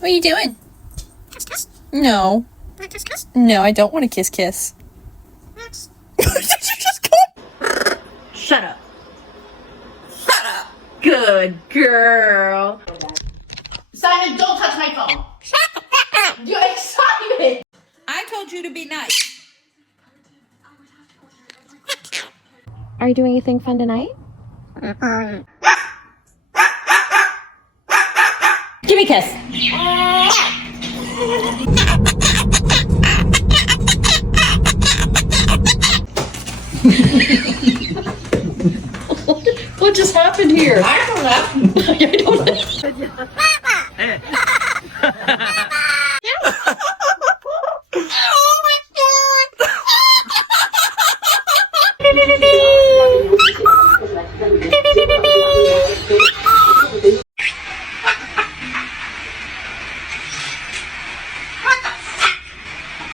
What are you doing? No. No, I don't want to kiss kiss. Shut up. Shut up. Good girl. Simon, don't touch my phone. You're excited. I told you to be nice. Are you doing anything fun tonight? Give me a kiss. What just happened here? I don't know. I don't know.